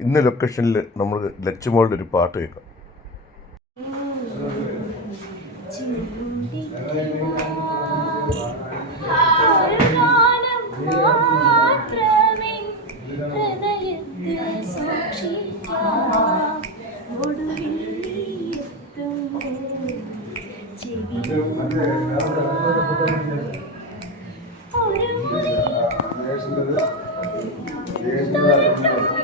ഇന്ന് ലൊക്കേഷനിൽ നമ്മൾ ലച്ചുമോളുടെ ഒരു പാട്ട് കേൾക്കാം. Thank കണ്ടു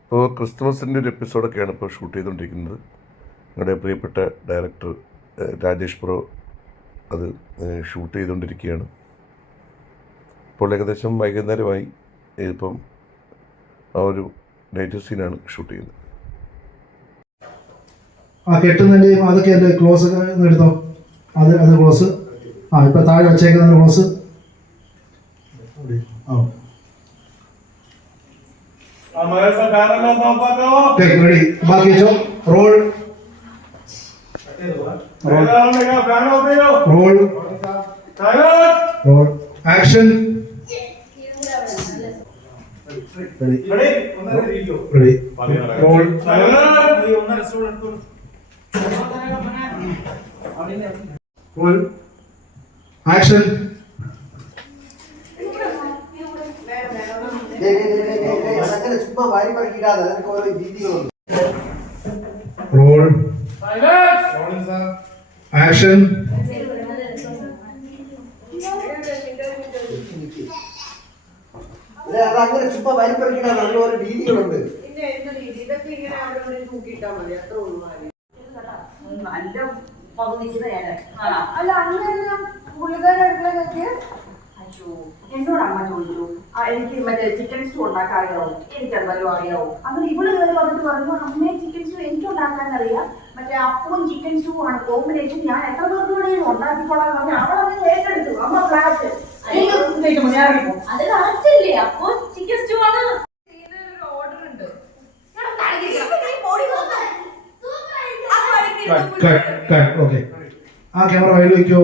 ഇപ്പോൾ ക്രിസ്മസിന്റെ ഒരു എപ്പിസോഡൊക്കെയാണ് ഇപ്പോൾ ഷൂട്ട് ചെയ്തുകൊണ്ടിരിക്കുന്നത്. ഞങ്ങളുടെ പ്രിയപ്പെട്ട ഡയറക്ടർ രാജേഷ് പ്രോ അത് ഷൂട്ട് ചെയ്തുകൊണ്ടിരിക്കുകയാണ് ഇപ്പോൾ ഏകദേശം വൈകുന്നേരമായി ഇപ്പം ആ ഒരു നൈറ്റ് സീനാണ് ഷൂട്ട് ചെയ്യുന്നത്. ആ കെട്ടുന്നതിന്റെ അതൊക്കെ എന്റെ ക്ലോസ് എടുത്തോ? അത് അത് ക്ലോസ്. ആ ഇപ്പം താഴെ വച്ചേക്കുന്ന ക്ലോസ്. ആ റെഡി ബാക്കി വെച്ചോ. Roll. Roll. Roll action ready ready roll. Roll. Action. ചുമ്മാ വാരി പറക്കിടാതെ അതൊക്കെ ഓരോ രീതികളുണ്ട് റോൾ ആക്ഷൻ ചുമ്മാ ഒരു രീതികളുണ്ട്. ഇവിടെ നല്ല അല്ല അങ്ങനെ പുള്ളിക്കാരുടെ അടുക്കളയിലൊക്കെ അയ്യോ എന്നോട് അമ്മ ചോദിച്ചു. ആ, എനിക്ക് മറ്റേ ചിക്കൻ സ്റ്റൂ ഉണ്ടാക്കാൻ അറിയാവോ? എനിക്കത് വല്ലതും അറിയാവോ? അങ്ങനെ ഇവൾ കയറി വന്നിട്ട് പറഞ്ഞു അമ്മയെ ചിക്കൻ സ്റ്റൂ എനിക്ക് അപ്പവും ചിക്കൻ സ്റ്റൂ ആണ് കോമ്പിനേഷൻ ഞാൻ എത്ര പേർക്ക് വേണേലും ഉണ്ടാക്കിക്കോളാൻ പറഞ്ഞു അവളങ്ങനെ ഏറ്റെടുത്തു. അമ്മ ഫ്ലാറ്റ് അത് കറക്റ്റ് അല്ലേ അപ്പോ ചിക്കൻ സ്റ്റൂ ആണ്. ഓർഡർ ഉണ്ട്. കട്ട് കട്ട് കട്ട് ഓക്കെ ആ ക്യാമറ വൈഡ് വയ്ക്കോ